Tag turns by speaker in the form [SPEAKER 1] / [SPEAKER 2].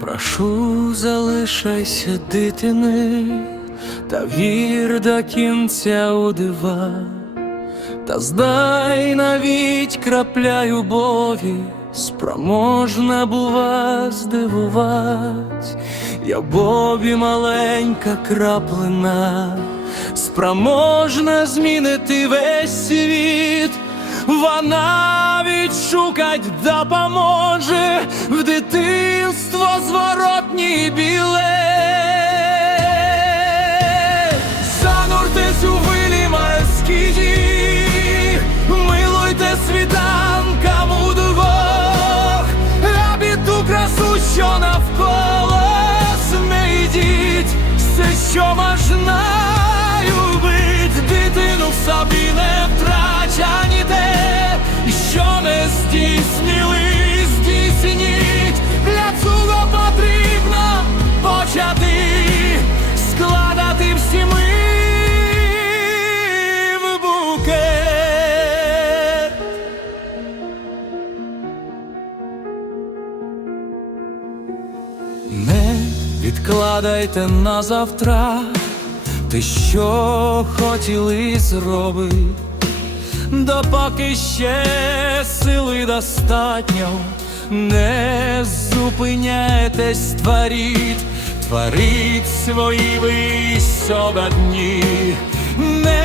[SPEAKER 1] Прошу, залишайся дитини, та вір до кінця у дива, та знай навіть крапля любові спроможна бува здивувать, я Бобі маленька краплина, спроможна змінити весь світ. Вона відшукать допоможе в дитинство що можна любить, дитину в собі не втрача ніде, і що не здійснили, здійсніть. Для цього потрібно почати складати всі ми в букет. Не відкладайте на завтра. Те, що хотіли зробити, допоки ще сили достатньо, не зупиняйтесь, творіть, творіть свої ви дні, не